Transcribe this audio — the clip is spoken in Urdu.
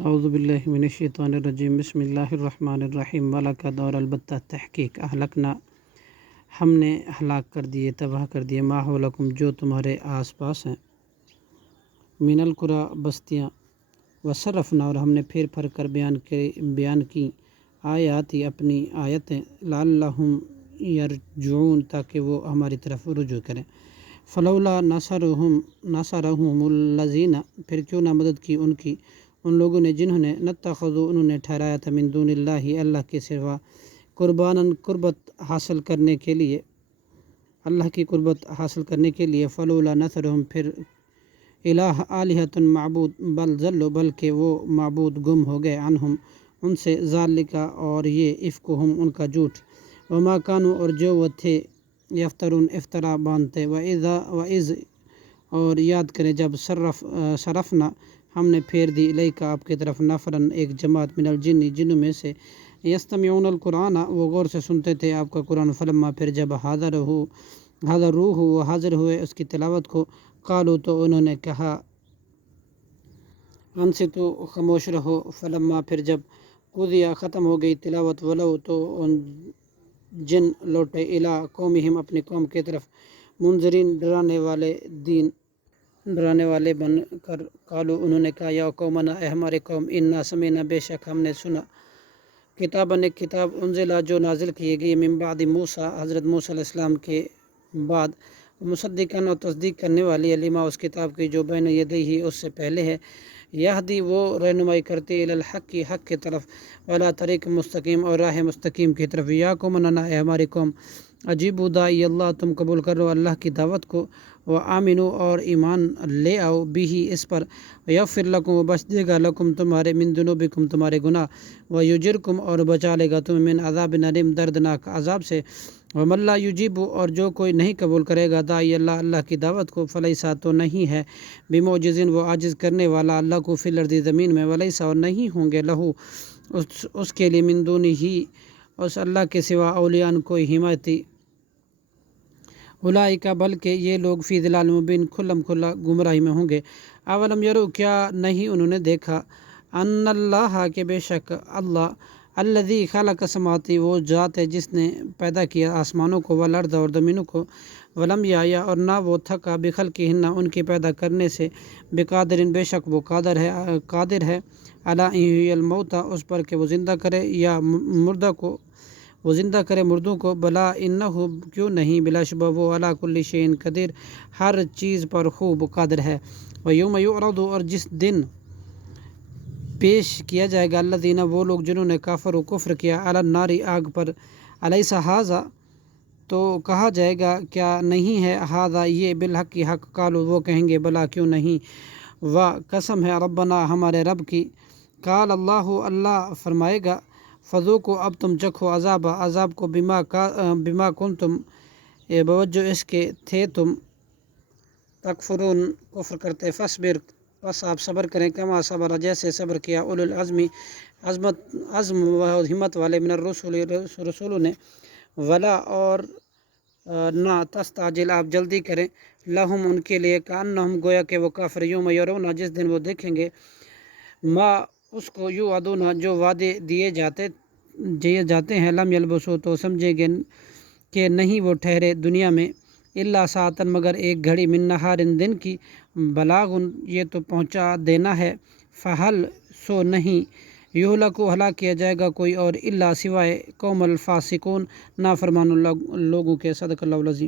اعوذ باللہ من الشیطان الرجیم بسم اللہ الرحمن الرحیم ولقد اور البتہ تحقیق اہلکنا ہم نے ہلاک کر دیے تباہ کر دیے ما حولکم جو تمہارے آس پاس ہیں من القری بستیاں وصرفنا اور ہم نے پھیر پھر کر بیان کی آیاتی اپنی آیتیں لعلہم یرجعون تاکہ وہ ہماری طرف رجوع کریں فلولا نصرہم الذین پھر کیوں نہ مدد کی ان لوگوں نے جنہوں نے نتخذوا انہوں نے ٹھہرایا تھا من دون اللہ کے سوا قرباناً قربت حاصل کرنے کے لیے اللہ کی قربت حاصل کرنے کے لیے فلولا نصرہم پھر الہ آلہۃ معبود بل ضلوا بلکہ وہ معبود گم ہو گئے عنہم ان سے ذالک اور یہ افکہم ان کا جھوٹ وما کانوا اور جو وہ تھے یفترون افطرا باندھتے وَإِذْ اور یاد کریں جب صرفنا ہم نے پھیر دی الیک آپ کی طرف نفرن ایک جماعت من الجن جنوں میں سے یستمعون القرآن وہ غور سے سنتے تھے آپ کا قرآن فلما پھر جب حاضروہ وہ حاضر ہوئے اس کی تلاوت کو قالوا تو انہوں نے کہا انصتوا خاموش رہو فلما پھر جب قضیا ختم ہو گئی تلاوت ولو تو ان جن لوٹے الی قومہم اپنی قوم کی طرف منذرین ڈرانے والے بن کر قالوا انہوں نے کہا یا قومنا اے ہمارے قوم انا سمعنا بے شک ہم نے سنا کتاباً ایک کتاب انزلہ جو نازل کیے گئی من بعد موسیٰ حضرت موسیٰ علیہ السلام کے بعد مصدقاً اور تصدیق کرنے والی لما اس کتاب کی جو بین یدیہ اس سے پہلے ہے یہدی وہ رہنمائی کرتی الی الحق حق کی طرف ولا طریق مستقیم اور راہ مستقیم کی طرف یا قومنا اے ہماری قوم عجیبوا داعی اللہ تم قبول کرو اللہ کی دعوت کو وآمنوا اور ایمان لے آؤ بھی اس پر یغفر لکم و بخش دے گا لکم تمہارے من ذنوبکم تمہارے گناہ ویجرکم اور بچا لے گا تمہیں من عذاب علیم دردناک عذاب سے ومن لا یجیب اور جو کوئی نہیں قبول کرے گا داعی اللہ کی دعوت کو فلیسا تو نہیں ہے بمعجزن وہ عاجز کرنے والا اللہ کو فی الارض زمین میں ولیسا اور نہیں ہوں گے لہو اس کے لیے من دونہ ہی اس اللہ کے سوا اولیاء کوئی حمایتی اولئک بلکہ یہ لوگ فی ضلال مبین کھلم کھلا گمراہی میں ہوں گے اولم یرو کیا نہیں انہوں نے دیکھا ان اللہ کہ بے شک اللہ الذی خلق السماوات وہ ذات ہے جس نے پیدا کیا آسمانوں کو والارض اور زمینوں کو ولم یعیا اور نہ وہ تھکا بخلقہن ان کے پیدا کرنے سے بقادر بے شک وہ قادر ہے علی ان یحیی الموتى اس پر کہ وہ زندہ کرے یا مردہ کو وہ زندہ کرے مردوں کو بلا انہ کیوں نہیں بلا شبہ وہ علی کل شیء قدیر ہر چیز پر خوب قادر ہے ویوم یعرض اور جس دن پیش کیا جائے گا الذین وہ لوگ جنہوں نے کفر کیا علی النار آگ پر الیس ھذا تو کہا جائے گا کیا نہیں ہے ھذا یہ بالحق حق قالوا وہ کہیں گے بلا کیوں نہیں و قسم ہے ربنا ہمارے رب کی قال اللہ فرمائے گا فذوقوا اب تم چکھو عذاب کو بما کنتم بوجہ اس کے تھے تم تکفرون کفر کرتے فاصبر بس آپ صبر کریں کما صبر جیسے صبر کیا اولو العزم عزم و ہمت والے من الرسول رسولوں نے ولا اور نہ تستعجل آپ جلدی کریں لہم ان کے لیے کانہم گویا کہ وہ کافر یوم یرون جس دن وہ دیکھیں گے ما اس کو یوعدون جو وعدے دیے جاتے ہیں لم یلبسوا تو سمجھیں گے کہ نہیں وہ ٹھہرے دنیا میں الا ساعتن مگر ایک گھڑی من نہار دن کی بلاغن یہ تو پہنچا دینا ہے فہل سو نہیں یہلک ہلاک کیا جائے گا کوئی اور الا سوائے قوم الفاسقون نافرمان لوگوں کے صدق اللہ العظیم.